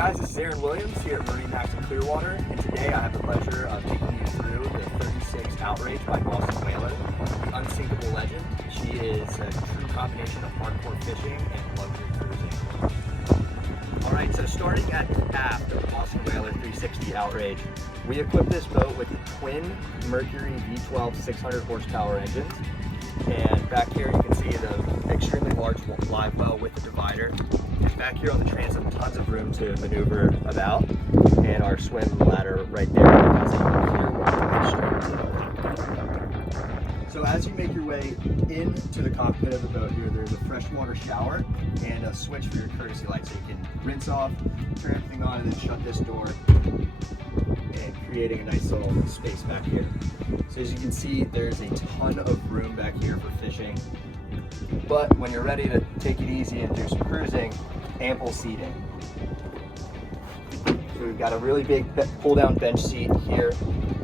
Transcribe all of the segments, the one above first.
guys, this is Aaron Williams here at MarineMax in Clearwater, and today I have the pleasure of taking you through the 36 Outrage by Boston Whaler, the unsinkable legend. She is a true combination of hardcore fishing and luxury cruising. Alright, so starting at the aft of the Boston Whaler 360 Outrage, we equipped this boat with twin Mercury V12 600 horsepower engines. And back here you can see the extremely large live well with the divider. And back here on the transom, tons of room to maneuver about. And our swim ladder right there has a clear straight. So as you make your way into the cockpit of the boat here, there's a freshwater shower and a switch for your courtesy light, so you can rinse off, turn everything on, and then shut this door, and creating a nice little space back here. So as you can see, there's a ton of room back here for fishing, but when you're ready to take it easy and do some cruising, ample seating. So we've got a really big pull down bench seat here,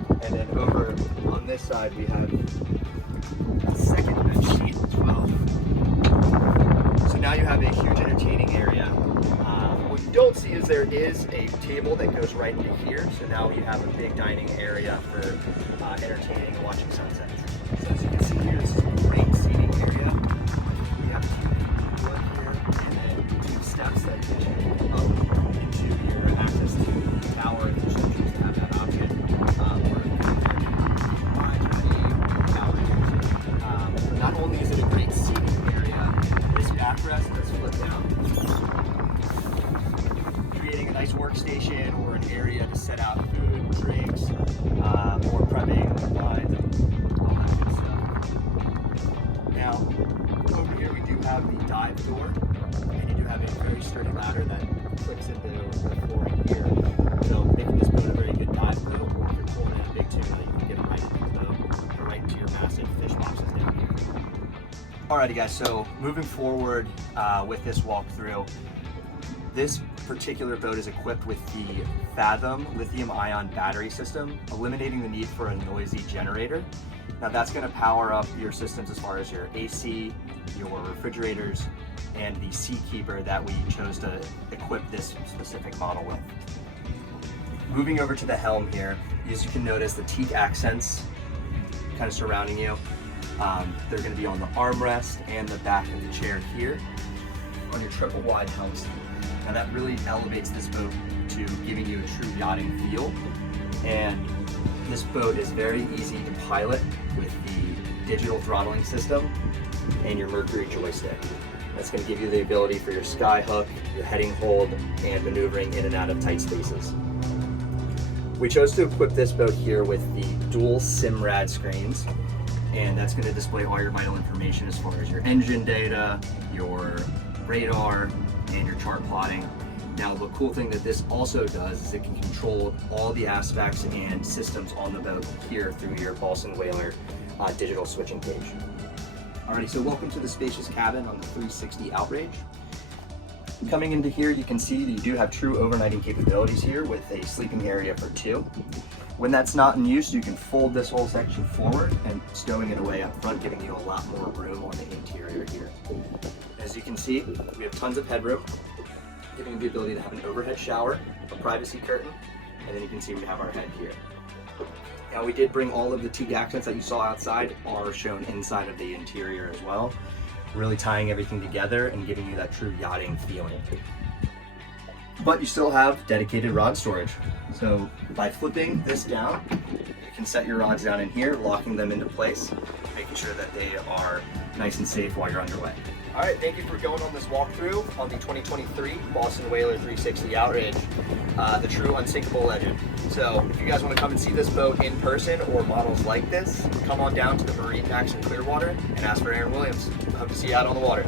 and then over on this side we have a second bench seat as well. So now you have a huge entertaining area. What you don't see is there is a table that goes right into here, so now you have a big dining area for entertaining and watching sunsets. So as you can see here, this is a great seating area. We have two wood here, and then two steps that get you up into your access to the tower if you choose to have that option. Not only is it a great seating area, this backrest does flip down, creating a nice workstation or an area to set out food, drinks, or prepping wines, and all that good stuff. Now, over here we do have the dive door, and you do have a very sturdy ladder that clicks into the flooring here. So making this boat a very good dive boat, or if you're pulling in a big tuna, you can get it right into the boat, or right into your massive fish boxes down here. Alrighty guys, so moving forward with this walkthrough, this particular boat is equipped with the Fathom lithium-ion battery system, eliminating the need for a noisy generator. Now that's going to power up your systems as far as your AC, your refrigerators, and the Seakeeper that we chose to equip this specific model with. Moving over to the helm here, as you can notice, the teak accents kind of surrounding you. They're going to be on the armrest and the back of the chair here on your triple wide helm seat. Now that really elevates this boat to giving you a true yachting feel, and this boat is very easy to pilot with the digital throttling system and your Mercury joystick. That's going to give you the ability for your sky hook, your heading hold, and maneuvering in and out of tight spaces. We chose to equip this boat here with the dual SIMRAD screens, and that's going to display all your vital information as far as your engine data, your radar, and your chart plotting. Now the cool thing that this also does is it can control all the aspects and systems on the boat here through your Boston Whaler digital switching page. Alrighty, so welcome to the spacious cabin on the 360 Outrage. Coming into here, you can see that you do have true overnighting capabilities here with a sleeping area for two. When that's not in use, you can fold this whole section forward and stowing it away up front, giving you a lot more room on the interior here. As you can see, we have tons of headroom, giving you the ability to have an overhead shower, a privacy curtain, and then you can see we have our head here. Now we did bring all of the teak accents that you saw outside are shown inside of the interior as well, really tying everything together and giving you that true yachting feeling. But you still have dedicated rod storage. So by flipping this down, you can set your rods down in here, locking them into place, making sure that they are nice and safe while you're underway. All right, thank you for going on this walkthrough on the 2023 Boston Whaler 360 Outrage, the true unsinkable legend. So if you guys want to come and see this boat in person or models like this, come on down to the MarineMax in Clearwater and ask for Aaron Williams. I hope to see you out on the water.